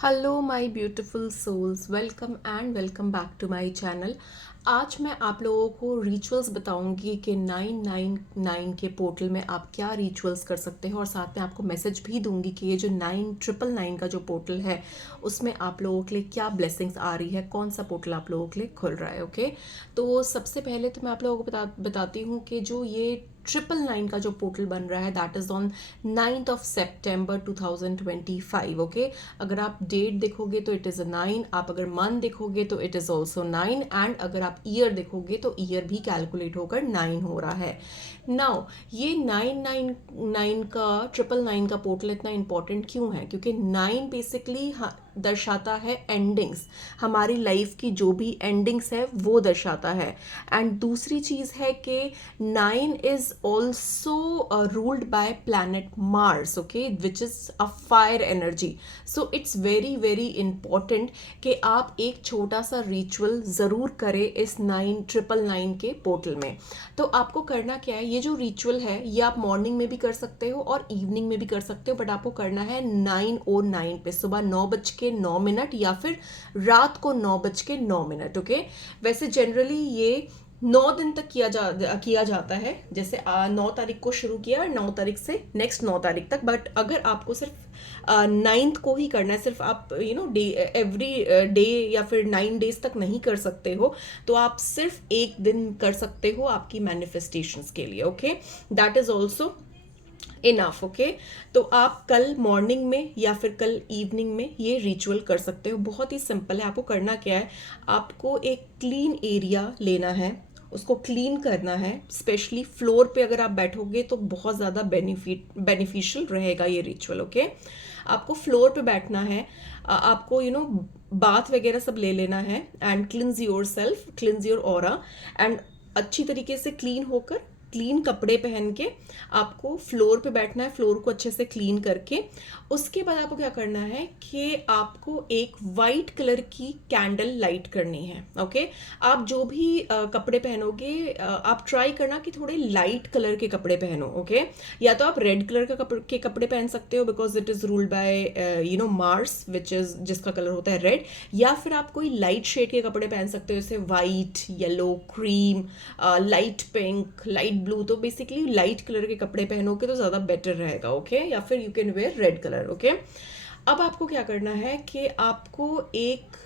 Hello my beautiful souls, welcome and welcome back to my channel. आज मैं आप लोगों को रिचुअल्स बताऊंगी कि 999 के पोर्टल में आप क्या रिचुअल्स कर सकते हो, और साथ में आपको मैसेज भी दूंगी कि ये जो 9999 का जो पोर्टल है उसमें आप लोगों के लिए क्या ब्लेसिंग्स आ रही है, कौन सा पोर्टल आप लोगों के लिए खुल रहा है। ओके, तो सबसे पहले तो मैं आप लोगों को बताती हूँ कि जो ये 999 का जो पोर्टल बन रहा है that is on 9th of September 2025। Okay, अगर आप डेट देखोगे तो इट इज़ अ 9, आप अगर मंथ देखोगे तो इट इज़ ऑल्सो 9, एंड अगर आप ईयर देखोगे तो ईयर भी कैलकुलेट होकर 9 हो रहा है। नाउ ये 999 का 999 का पोर्टल इतना इंपॉर्टेंट क्यों है? क्योंकि 9 बेसिकली दर्शाता है एंडिंग्स, हमारी लाइफ की जो भी एंडिंग्स है वो दर्शाता है। एंड दूसरी चीज़ है कि 9 is also ruled by planet Mars, okay, which is a fire energy. So it's very very important कि आप एक छोटा सा रिचुअल ज़रूर करें इस 999 के पोर्टल में। तो आपको करना क्या है, ये जो रिचुअल है ये आप मॉर्निंग में भी कर सकते हो और इवनिंग में भी कर सकते हो, बट आपको करना है 9:09 पे, सुबह 9:09 या फिर रात को 9:09। ओके, वैसे जनरली ये 9 दिन तक किया जाता है, जैसे 9 तारीख को शुरू किया और 9 तारीख से नेक्स्ट 9 तारीख तक। बट अगर आपको सिर्फ 9th को ही करना है, सिर्फ आप डे एवरी डे या फिर 9 डेज तक नहीं कर सकते हो, तो आप सिर्फ एक दिन कर सकते हो आपकी मैनिफेस्टेशंस के लिए। Okay, that is also enough. Okay, तो आप कल मॉर्निंग में या फिर कल इवनिंग में ये रिचुअल कर सकते हो। बहुत ही सिंपल है, आपको करना क्या है, आपको एक क्लीन एरिया लेना है, उसको क्लीन करना है। स्पेशली फ्लोर पे अगर आप बैठोगे तो बहुत ज़्यादा बेनिफिशियल रहेगा ये रिचुअल। ओके, आपको फ्लोर पे बैठना है, आपको बाथ वगैरह सब ले लेना है, and cleanse your self, cleanse your aura, and अच्छी तरीके से क्लीन होकर क्लीन कपड़े पहन के आपको फ्लोर पे बैठना है, फ्लोर को अच्छे से क्लीन करके। उसके बाद आपको क्या करना है कि आपको एक वाइट कलर की कैंडल लाइट करनी है। ओके, आप जो भी कपड़े पहनोगे, आप ट्राई करना कि थोड़े लाइट कलर के कपड़े पहनो। ओके, या तो आप रेड कलर के कपड़े पहन सकते हो, because it is ruled by Mars, which is जिसका कलर होता है रेड। या फिर आप कोई लाइट शेड के कपड़े पहन सकते हो, जैसे white, yellow, cream, light pink, light blue. तो बेसिकली लाइट कलर के कपड़े पहनोगे तो ज़्यादा बेटर रहेगा। ओके, या फिर you can wear red colour. Okay, अब आपको क्या करना है कि आपको एक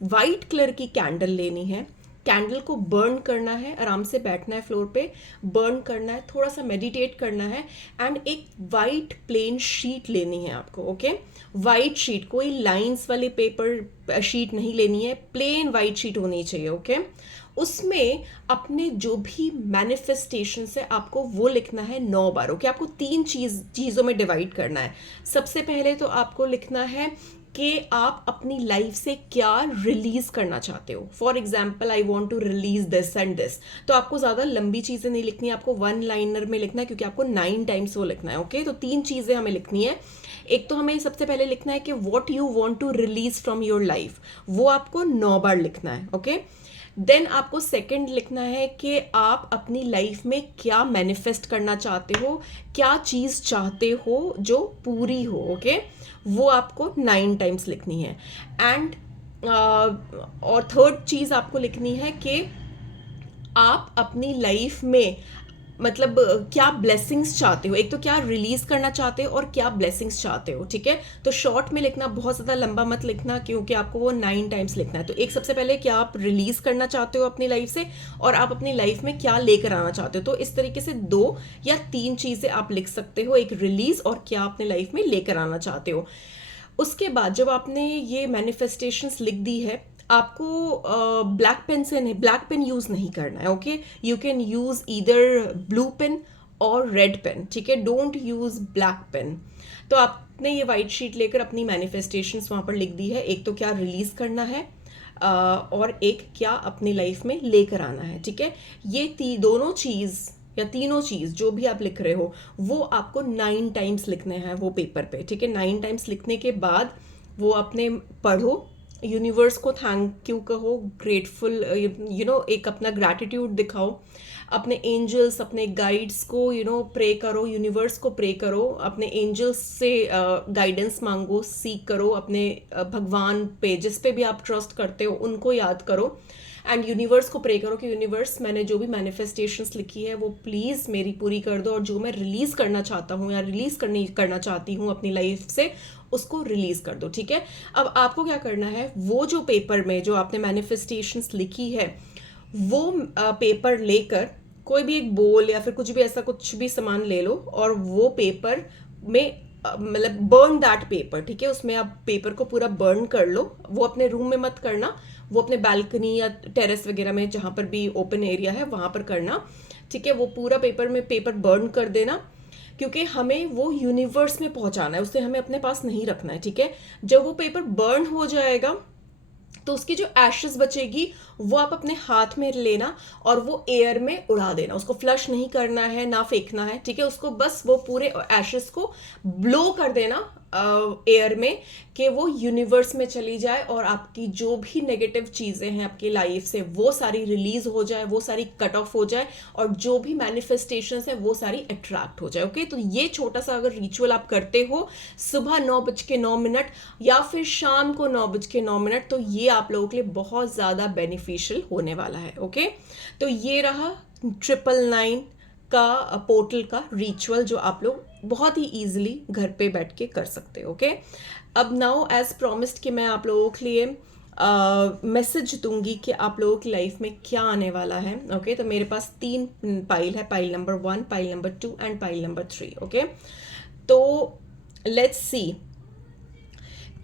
वाइट कलर की कैंडल लेनी है, कैंडल को बर्न करना है, आराम से बैठना है फ्लोर पे, बर्न करना है, थोड़ा सा मेडिटेट करना है, एंड एक वाइट प्लेन शीट लेनी है आपको। ओके, वाइट शीट, कोई लाइंस वाले पेपर शीट नहीं लेनी है, प्लेन वाइट शीट होनी चाहिए। ओके, उसमें अपने जो भी मैनिफेस्टेशन है आपको वो लिखना है 9 बार। ओके, आपको तीन चीज़ों में डिवाइड करना है। सबसे पहले तो आपको लिखना है कि आप अपनी लाइफ से क्या रिलीज करना चाहते हो। For example, I want to release this and this. तो आपको ज़्यादा लंबी चीज़ें नहीं लिखनी है, आपको 1 लाइनर में लिखना है, क्योंकि आपको 9 टाइम्स वो लिखना है। ओके, तो तीन चीज़ें हमें लिखनी है। एक तो हमें सबसे पहले लिखना है कि what you want to release from your life, वो आपको 9 बार लिखना है। ओके, देन आपको सेकंड लिखना है कि आप अपनी लाइफ में क्या मैनिफेस्ट करना चाहते हो, क्या चीज़ चाहते हो जो पूरी हो। ओके, वो आपको 9 टाइम्स लिखनी है। एंड और थर्ड चीज़ आपको लिखनी है कि आप अपनी लाइफ में मतलब क्या ब्लेसिंग्स चाहते हो। एक तो क्या रिलीज करना चाहते हो और क्या ब्लेसिंग्स चाहते हो। ठीक है, तो शॉर्ट में लिखना, बहुत ज़्यादा लंबा मत लिखना, क्योंकि आपको वो 9 टाइम्स लिखना है। तो एक सबसे पहले क्या आप रिलीज करना चाहते हो अपनी लाइफ से, और आप अपनी लाइफ में क्या लेकर आना चाहते हो। तो इस तरीके से 2 या 3 चीज़ें आप लिख सकते हो, एक रिलीज और क्या अपने लाइफ में लेकर आना चाहते हो। उसके बाद जब आपने ये मैनिफेस्टेशंस लिख दी है, आपको ब्लैक पेन से नहीं, ब्लैक पेन यूज़ नहीं करना है। Okay, you can use either blue pen और रेड पेन। ठीक है, डोंट यूज़ ब्लैक पेन। तो आपने ये वाइट शीट लेकर अपनी मैनिफेस्टेशंस वहाँ पर लिख दी है। एक तो क्या रिलीज करना है, और एक क्या अपनी लाइफ में लेकर आना है। ठीक है, ये दोनों चीज़ या तीनों चीज़ जो भी आप लिख रहे हो वो आपको 9 टाइम्स लिखने हैं वो पेपर पे। ठीक है, 9 टाइम्स लिखने के बाद वो अपने पढ़ो, यूनिवर्स को थैंक यू कहो, ग्रेटफुल एक अपना ग्रैटिट्यूड दिखाओ, अपने एंजल्स, अपने गाइड्स को प्रे करो, यूनिवर्स को प्रे करो, अपने एंजल्स से गाइडेंस मांगो, सीख करो, अपने भगवान पे, जिस पे भी आप ट्रस्ट करते हो उनको याद करो, एंड यूनिवर्स को प्रे करो कि यूनिवर्स मैंने जो भी मैनिफेस्टेशंस लिखी है वो प्लीज़ मेरी पूरी कर दो, और जो मैं रिलीज़ करना चाहता हूँ या रिलीज़ करना चाहती हूँ अपनी लाइफ से, उसको रिलीज़ कर दो। ठीक है, अब आपको क्या करना है, वो जो पेपर में जो आपने मैनिफेस्टेशंस लिखी है वो पेपर लेकर कोई भी एक बोल या फिर कुछ भी ऐसा कुछ भी सामान ले लो, और वो पेपर में मतलब बर्न दैट पेपर। ठीक है, उसमें आप पेपर को पूरा बर्न कर लो। वो अपने रूम में मत करना, वो अपने बालकनी या टेरेस वगैरह में जहाँ पर भी ओपन एरिया है वहाँ पर करना। ठीक है, वो पूरा पेपर बर्न कर देना, क्योंकि हमें वो यूनिवर्स में पहुंचाना है, उसे हमें अपने पास नहीं रखना है। ठीक है, जब वो पेपर बर्न हो जाएगा तो उसकी जो एशेस बचेगी वो आप अपने हाथ में लेना और वो एयर में उड़ा देना। उसको फ्लश नहीं करना है, ना फेंकना है। ठीक है, उसको बस वो पूरे एशेस को ब्लो कर देना एयर में, कि वो यूनिवर्स में चली जाए और आपकी जो भी नेगेटिव चीज़ें हैं आपकी लाइफ से वो सारी रिलीज हो जाए, वो सारी कट ऑफ हो जाए, और जो भी मैनिफेस्टेशंस है वो सारी अट्रैक्ट हो जाए। ओके, तो ये छोटा सा अगर रिचुअल आप करते हो सुबह 9:09 या फिर शाम को 9:09, तो ये आप लोगों के लिए बहुत ज़्यादा बेनिफिशियल होने वाला है। ओके, तो ये रहा 999 का पोर्टल का रिचुअल, जो आप लोग बहुत ही इजीली घर पे बैठ के कर सकते हो। ओके, अब नाउ एज प्रॉमिस्ड कि मैं आप लोगों के लिए मैसेज दूंगी कि आप लोगों की लाइफ में क्या आने वाला है। ओके, तो मेरे पास 3 पाइल है, pile number 1, pile number 2 and pile number 3। Okay, तो लेट्स सी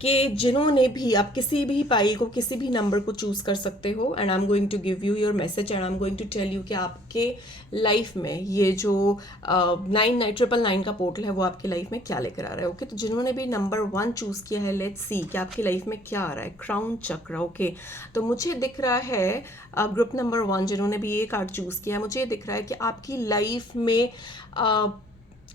कि जिन्होंने भी, आप किसी भी पाइल को, किसी भी नंबर को चूज कर सकते हो, and I am going to give you your message and I am going to tell you कि आपके लाइफ में ये जो 999 का पोर्टल है वो आपकी लाइफ में क्या लेकर आ रहा है। ओके, तो जिन्होंने भी नंबर 1 चूज किया है, लेट्स सी कि आपकी लाइफ में क्या आ रहा है। क्राउन चक्र। ओके, तो मुझे दिख रहा है ग्रुप नंबर 1 जिन्होंने भी ये कार्ड चूज किया है, मुझे दिख रहा है कि आपकी लाइफ में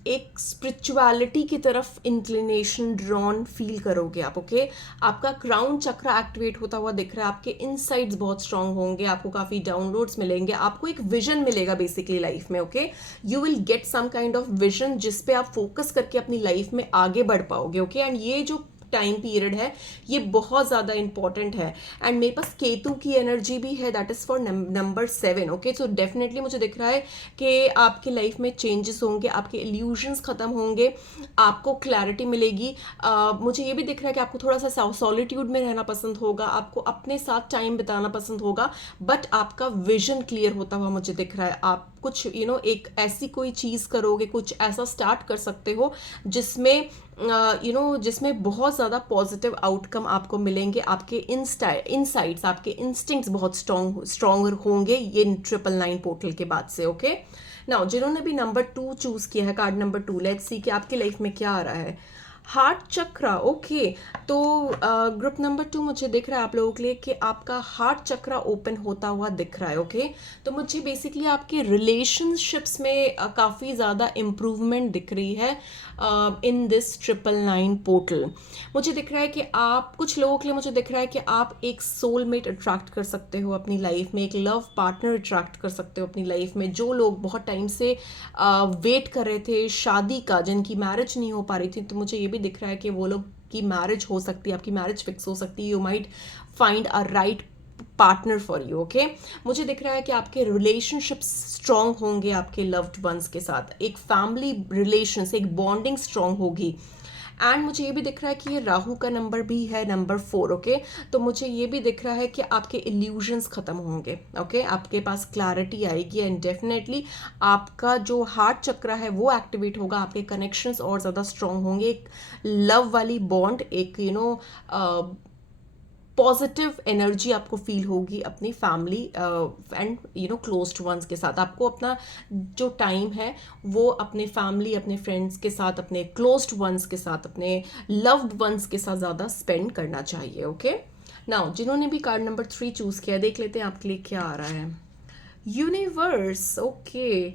एक स्पिरिचुअलिटी की तरफ इंक्लिनेशन ड्रॉन फील करोगे आप। ओके, आपका क्राउन चक्र एक्टिवेट होता हुआ दिख रहा है, आपके इनसाइट्स बहुत स्ट्रांग होंगे, आपको काफ़ी डाउनलोड्स मिलेंगे, आपको एक विजन मिलेगा बेसिकली लाइफ में। Okay, you will get some kind of vision जिस पे आप फोकस करके अपनी लाइफ में आगे बढ़ पाओगे। ओके, एंड ये जो टाइम पीरियड है ये बहुत ज़्यादा इंपॉर्टेंट है, एंड मेरे पास केतु की एनर्जी भी है, that is for number 7। Okay, so definitely मुझे दिख रहा है कि आपकी लाइफ में चेंजेस होंगे, आपके इल्यूजन्स खत्म होंगे, आपको क्लैरिटी मिलेगी। मुझे ये भी दिख रहा है कि आपको थोड़ा सा सॉलिट्यूड में रहना पसंद होगा, आपको अपने साथ टाइम बिताना पसंद होगा, बट आपका विजन क्लियर होता हुआ मुझे दिख रहा है। आप कुछ एक ऐसी कोई चीज़ करोगे, कुछ ऐसा स्टार्ट कर सकते हो जिसमें जिसमें बहुत ज़्यादा पॉजिटिव आउटकम आपको मिलेंगे। आपके इनसाइट्स, आपके इंस्टिंक्ट्स बहुत स्ट्रॉन्ग होंगे ये 999 पोर्टल के बाद से। ओके, नाउ जिन्होंने भी नंबर 2 चूज़ किया है, कार्ड नंबर 2, लेट्स सी कि आपकी लाइफ में क्या आ रहा है। हार्ट चक्र। ओके, तो ग्रुप नंबर 2 मुझे दिख रहा है आप लोगों के लिए कि आपका हार्ट चक्र ओपन होता हुआ दिख रहा है। ओके, तो मुझे बेसिकली आपके रिलेशनशिप्स में काफ़ी ज़्यादा इम्प्रूवमेंट दिख रही है इन दिस 999 पोर्टल। मुझे दिख रहा है कि आप, कुछ लोगों के लिए मुझे दिख रहा है कि आप एक सोलमेट अट्रैक्ट कर सकते हो अपनी लाइफ में, एक लव पार्टनर अट्रैक्ट कर सकते हो अपनी लाइफ में। जो लोग बहुत टाइम से वेट कर रहे थे शादी का, जिनकी मैरिज नहीं हो पा रही थी, तो मुझे ये भी दिख रहा है कि वो लोग की मैरिज हो सकती है, आपकी मैरिज फिक्स हो सकती है। You might find a right partner for you. Okay, मुझे दिख रहा है कि आपके रिलेशनशिप्स स्ट्रांग होंगे आपके लव्ड वंस के साथ, एक फैमिली रिलेशंस, एक बॉन्डिंग स्ट्रांग होगी। एंड मुझे ये भी दिख रहा है कि ये राहु का नंबर भी है, नंबर 4। ओके, तो मुझे ये भी दिख रहा है कि आपके इल्यूजन्स खत्म होंगे। ओके, आपके पास क्लैरिटी आएगी, एंड डेफिनेटली आपका जो हार्ट चक्र है वो एक्टिवेट होगा, आपके कनेक्शंस और ज़्यादा स्ट्रांग होंगे, एक लव वाली बॉन्ड, एक पॉजिटिव एनर्जी आपको फील होगी अपनी फैमिली एंड क्लोज्ड वंस के साथ। आपको अपना जो टाइम है वो अपने फैमिली, अपने फ्रेंड्स के साथ, अपने क्लोज्ड वंस के साथ, अपने लव्ड वंस के साथ ज़्यादा स्पेंड करना चाहिए। ओके, नाउ जिन्होंने भी कार्ड नंबर 3 चूज़ किया, देख लेते हैं आपके लिए क्या आ रहा है। Universe. Okay,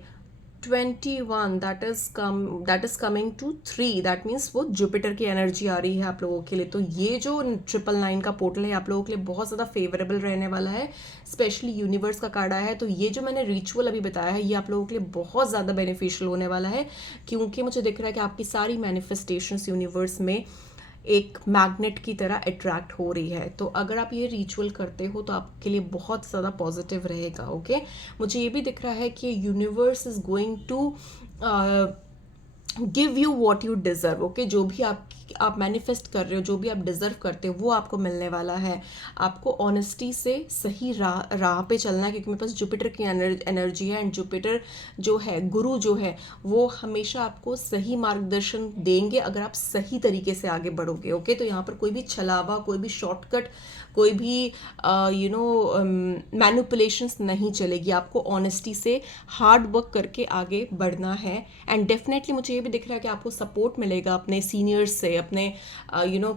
21 that is coming to 3, that means वो जुपिटर की एनर्जी आ रही है आप लोगों के लिए। तो ये जो 999 का पोर्टल है आप लोगों के लिए बहुत ज़्यादा फेवरेबल रहने वाला है, स्पेशली यूनिवर्स का कार्ड आया है। तो ये जो मैंने रिचुअल अभी बताया है ये आप लोगों के लिए बहुत ज़्यादा बेनिफिशियल होने वाला है, क्योंकि मुझे दिख रहा है कि आपकी सारी मैनिफेस्टेशंस यूनिवर्स में एक मैग्नेट की तरह अट्रैक्ट हो रही है। तो अगर आप ये रिचुअल करते हो तो आपके लिए बहुत ज़्यादा पॉजिटिव रहेगा। ओके, मुझे ये भी दिख रहा है कि universe is going to give you what you deserve. Okay, जो भी आप मैनिफेस्ट कर रहे हो, जो भी आप डिज़र्व करते हो वो आपको मिलने वाला है। आपको ऑनेस्टी से सही राह पे चलना है, क्योंकि मेरे पास जुपिटर की एनर्जी है, एंड जुपिटर जो है, गुरु जो है, वो हमेशा आपको सही मार्गदर्शन देंगे अगर आप सही तरीके से आगे बढ़ोगे। ओके, तो यहाँ पर कोई भी छलावा, कोई भी शॉर्टकट, कोई भी मैनिपुलेशंस नहीं चलेगी। आपको ऑनेस्टी से हार्ड वर्क करके आगे बढ़ना है। एंड डेफिनेटली मुझे ये भी दिख रहा है कि आपको सपोर्ट मिलेगा अपने सीनियर्स से, अपने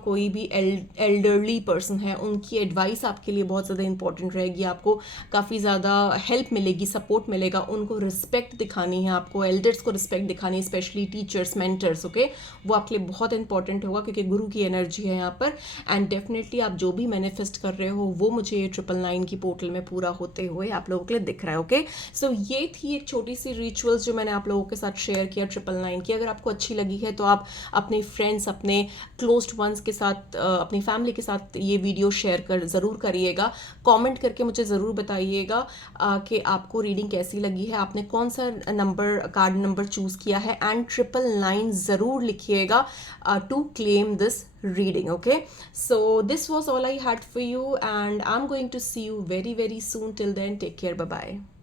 कोई भी एल्डरली पर्सन है उनकी एडवाइस आपके लिए बहुत ज़्यादा इंपॉर्टेंट रहेगी। आपको काफ़ी ज़्यादा हेल्प मिलेगी, सपोर्ट मिलेगा। उनको रिस्पेक्ट दिखानी है, आपको एल्डर्स को रिस्पेक्ट दिखानी है, स्पेशली टीचर्स, मेंटर्स। ओके, वो आपके लिए बहुत इंपॉर्टेंट होगा क्योंकि गुरु की एनर्जी है यहाँ पर। एंड डेफिनेटली आप जो भी मैनिफेस्ट कर रहे हो वो मुझे 999 की पोर्टल में पूरा होते हुए आप लोगों के लिए दिख रहा है। ओके, सो ये थी एक छोटी सी रिचुअल्स जो मैंने आप लोगों के साथ शेयर किया 999 की। अगर आपको अच्छी लगी है तो आप अपने फ्रेंड्स, अपने क्लोज्ड वंस के साथ, अपनी फैमिली के साथ ये वीडियो शेयर ज़रूर करिएगा। कमेंट करके मुझे ज़रूर बताइएगा कि आपको रीडिंग कैसी लगी है, आपने कौन सा कार्ड नंबर चूज़ किया है, एंड 999 ज़रूर लिखिएगा to claim this reading. Okay, so this was all I had for you, and I'm going to see you very soon. Till then, take care. Bye bye.